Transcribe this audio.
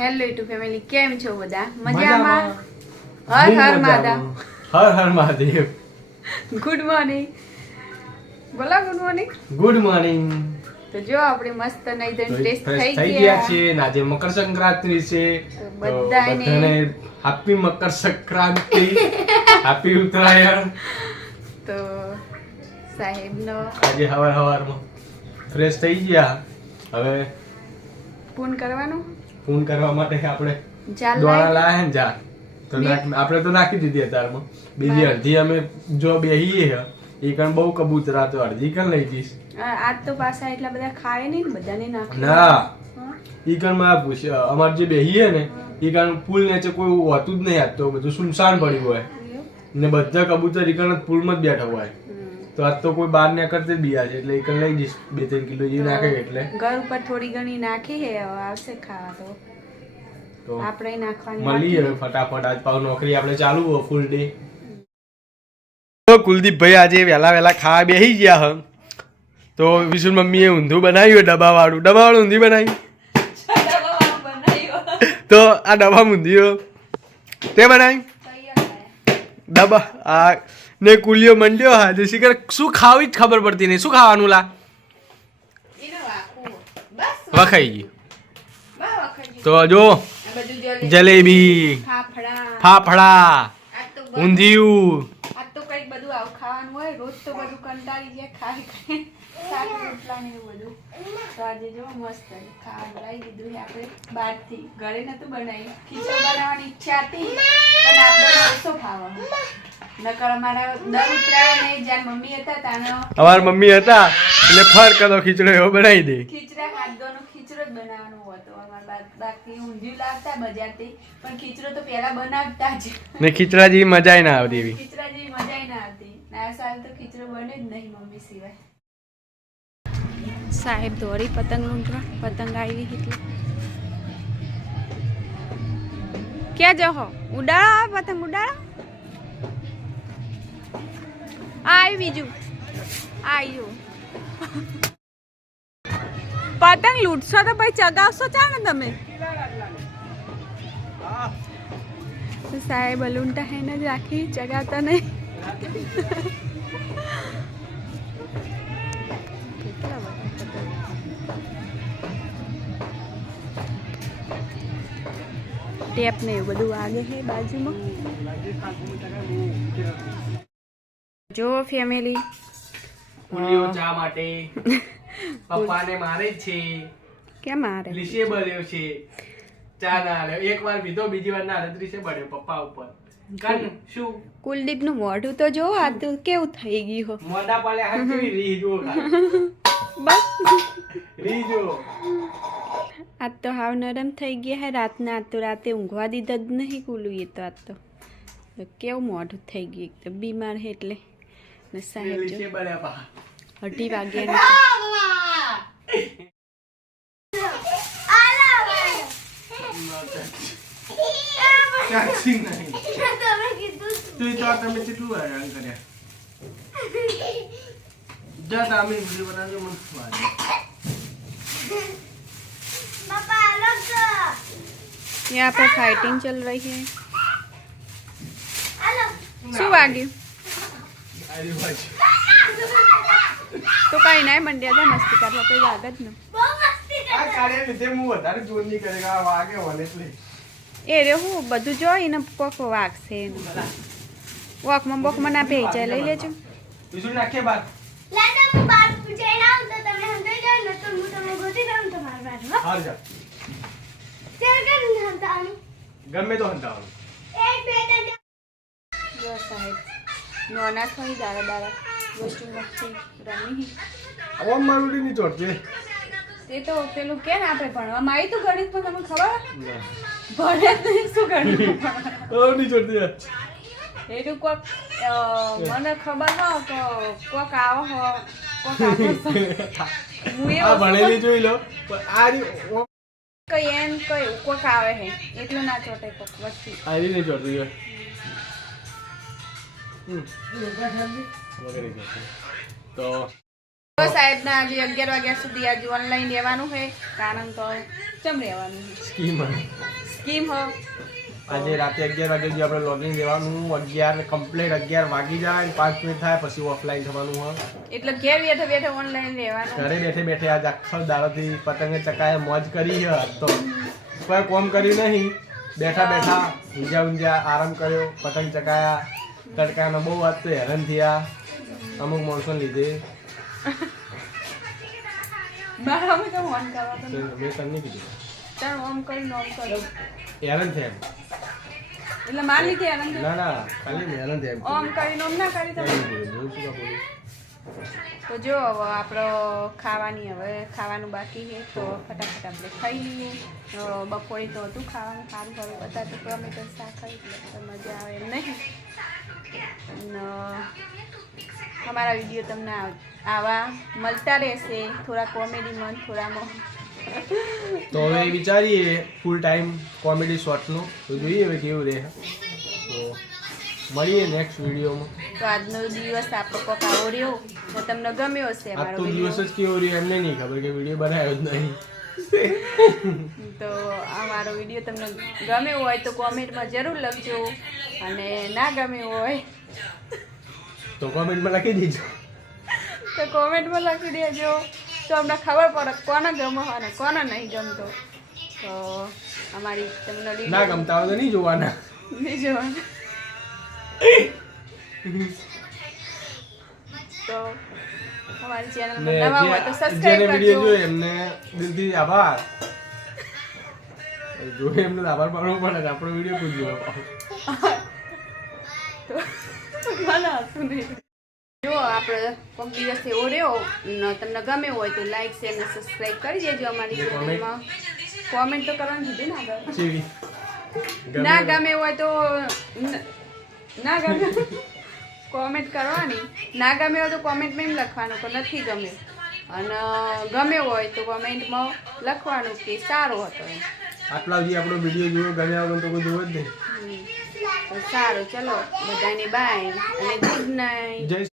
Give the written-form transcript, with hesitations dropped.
Hello YouTube family, કેમ છો બધા? મજામાં? હર હર મહાદેવ. હર હર મહાદેવ. Good morning. બોલો ગુડ મોર્નિંગ. Good morning. તો જો આપણે મસ્ત નહીં ધોઈને ટેસ્ટ થઈ ગયા છે ને આજે મકર સંક્રાંતિ છે. બધાને હેપી મકર સંક્રાંતિ, હેપી ઉત્તરાયણ. તો સાહેબનો આજે હવારમાં ફ્રેશ થઈ ગયા. હવે ફોન કરવાનો. ફોન કરવા માટે આપણે જાલ દોણા લાયા ને જા તો આપણે તો નાખી દીધી અત્યારમાં. બીજી અડધી અમે જો બેહીએ એ કણ બહુ કબૂતરા તો અડધી કણ લઈ જઈશ. આજ તો પાછા એટલા બધા ખાય નહીં ને, બધાને નાખે ના ઈ કણ માં પૂછ અમાર જે બેહીએ ને ઈ કણ પુલ નીચે કોઈ હોતું જ નહીં. આજ તો બધું સુનસાન પડ્યું હોય ને બધા કબૂતર ઈ કણ પુલમાં જ બેઠા હોય. તો આજ તો કોઈ બહાર નીકળતે જ બિયા છે એટલે ઈ કણ લઈ જઈશ 2-3 કિલો એ નાખે એટલે ઘર ઉપર થોડી ઘણી નાખી હે, હવે આવશે ખાવા તો આપણે નાખવાની મળી હવે ફટાફટ. આજ પાવ નોકરી આપણે ચાલુ હો ફૂલ ડે. તો કુલદીપભાઈ આજે વહેલા ખાવા બેસી ગયા હ. તો વિશુલ મમ્મીએ ઊંધું બનાવ્યું ડબ્બાવાળું ઊંધી બનાવી. તો આ ડબ્બા ઊંધિયો તે બનાવી ડબ્બા આ ને કુલિયો મંડ્યો. હા જે શીખર શું ખાવી જ ખબર પડતી નહીં. શું ખાવાનું લા વખાઈ ગયું. તો જો જલેબી, ફાફડા, ઊંધિયું. આજ તો કઈક બધું આવું ખાવાનું હોય. રોજ તો બધું કંટાળી જાય ખાઈ શાક રોટલા ને એવું બધું. તો આજે જો મસ્ત ખાવાનું લાવી દીધું છે આપણે બહારથી. ઘરે નતું બનાવ્યું. ખીચડી બનાવવાની ઈચ્છા હતી પણ આપણે ઓછો ખાવા. નકર અમારા દર ઉતરાયણ જ્યાં મમ્મી હતા તાનો અમાર મમ્મી હતા એટલે ફર કદો ખીચડો એવો બનાવી દે. ખીચડા કાદોનો ખીચડો જ બનાવવાનો હતો અમાર. બાકી ઊંધિયું લાવતા બજારથી પણ ખીચડો તો પહેલા બનાવતા જ ને ખીચડા જેવી મજા ના આવતી એવી. ખીચડા જેવી મજા ના આવતી. આ સાલ તો ખીચડો બને જ નહીં મમ્મી સિવાય. સાહેબ દોરી પતંગ લૂંટવા. પતંગ આવી એટલે ક્યાં જહો? ઉડાડો પતંગ ઉડાડો. આવી બીજું આવ્યું. પતંગ લૂંટશો તો ભાઈ ચગાવશો ચા ને તમે. સાહેબ લૂંટા હે ને રાખી ચગાવતા નહીં. ટેપ ને એવું બધું વાગે છે બાજુમાં. જો ફેમિલી કુલિયો ચા માટે પપ્પાને મારે છે. કેમ મારે? લીસે બળ્યો છે. ચા ના આલે. એકવાર પીધો બીજી વાર ના આલે. ત્રીસે બળ્યો પપ્પા ઉપર. કન શું કુલદીપ નું મોઢું તો જો આ તો કેવું થઈ ગયું હો. મોઢા પાલે હાથ કેવી રી જો બસ રી જો. આજ તો હાવ નરમ થઈ ગયા હે. રાતના આજ તો રાતે ઊંઘવા દીધા જ નહીં કુલું. એ તો આજ તો કેવું મોઢું થઈ ગયું. એકદમ બીમાર હે એટલે. ને સાહેબ જો 2:30 વાગ્યા यहाँ पर फाइटिंग चल रही है. શું વાગ્યું? તો કઈ નહીં મંડ્યા હતા મસ્તી કરવા કોઈ વાગ જ ને. એ રે હું બધું જોઈને કોક વાગશે. વોકમાં બોકમાં ના ભેજાય લઈ લેજો. ગમે તો હંતાવાનું. સાહેબ નોના થઈ દાડા વસ્તુ રમી. આમ મારું નહીં ચોટશે. તે તો પેલું કે ને આપણે ભણવામાં આવી તું ગણિતમાં તમને ખબર? ભણે જ નહીં શું ગણિત નહીં ચોટતી. એટલું કોક મને ખબર ન તો કોક આવો હો કોક હું એ ભણેલી જોઈ લો આ કઈ એમ કઈ કોક આવે હે એટલું ના ચોટે કોક વચ્ચે આરી નહીં ચોટતી. તો સાહેબ ના આજે 11 વાગ્યા સુધી આજે ઓનલાઈન લેવાનું છે. કારણ તો ચમ રહેવાનું સ્કીમ સ્કીમ હો આજે રાતે 11 વાગે જે આપણે લોગિન દેવાનું 11 કમ્પ્લીટ 11 વાગી જાય 5 મિનિટ થાય પછી ઓફલાઈન થવાનું હોય એટલે ઘેર બેઠા બેઠા ઓનલાઈન રહેવાનું ઘરે બેઠે બેઠે આજ આખો દાડાથી પતંગે ચકાએ મોજ કરી છે આજ તો કોઈ કોમ કર્યું નહીં બેઠા બેઠા ઊંઝા આરામ કર્યો પતંગ ચકાયા તડકાનો બહુ વાત તો હેરાન થયા અમુક માણસોને લીધે મારા અમે તો ઓન કરવા તો મેં તમને કીધું ચાલ ઓમ કરીને ઓમ કરો હેરાન થયા એટલે માર લીધે આનંદ ના ના ખાલી હેરાન થયા ઓમ કરીને ઓમ ના કરી તમે તો જો હવે આપણો ખાવાનું બાકી છે તો ફટાફટ આપણે ખાઈ લઈએ બપોરે તો હતું ખાવાનું સારું સારું અત્યારે તો અમે તો શાક ખાઈ એટલે મજા આવે એમ નહીં અને અમારા વિડીયો તમને આવા મળતા રહેશે થોડા કોમેડીમાં થોડામાં તો હવે વિચારીએ ફૂલ ટાઈમ કોમેડી શોર્ટનો તો જોઈએ હવે કેવું રહે તો મળીએ નેક્સ્ટ વિડીયોમાં તો આજનો દિવસ આપણો કોક આવો રહ્યો તો તમને ગમ્યો હશે આજ અમારો તો દિવસ જ કેવો રહ્યો એમને નહીં ખબર કે વિડીયો બનાવ્યો જ નહીં તો અમારો વિડીયો તમને ગમ્યો હોય તો કોમેન્ટમાં જરૂર લખજો અને ના ગમ્યો હોય તો કોમેન્ટમાં લખી દેજો તો કોમેન્ટમાં લખી દેજો તો અમને ખબર પડે કોને ગમે અને કોને નહીં ગમતો તો અમારી તમને ના ગમતા હોય તો નહીં જોવાના નહીં જોવાના તો અમારી ચેનલમાં નવા હોય તો જેને સબસ્ક્રાઇબ વિડીયો કરજો જોયો એમને દિલથી આભાર જોયે એમને આભાર માનવો પડે ને આપણો વિડીયો કોઈ જોવા તો મને હસું નહીં જો આપણે કોઈક દિવસ એવો રહ્યો ને તમને ગમે હોય તો લાઈક શેર અને સબસ્ક્રાઇબ કરી દેજો અમારી ચેનલમાં કોમેન્ટ તો કરવાનું કીધું ને આગળ ચીવી ના ગમે હોય તો ના ગમે કોમેન્ટ કરવાની ના ગમે હોય તો કોમેન્ટમાં એમ લખવાનું કે નથી ગમે અને ગમે હોય તો કોમેન્ટમાં લખવાનું કે સારો હતો એમ આટલા સુધી આપણો વિડીયો જોયો ગમ્યા વગર તો કોઈ જોવો જ નહીં તો સારું ચલો બધાને બાય અને ગુડ નાઇટ જય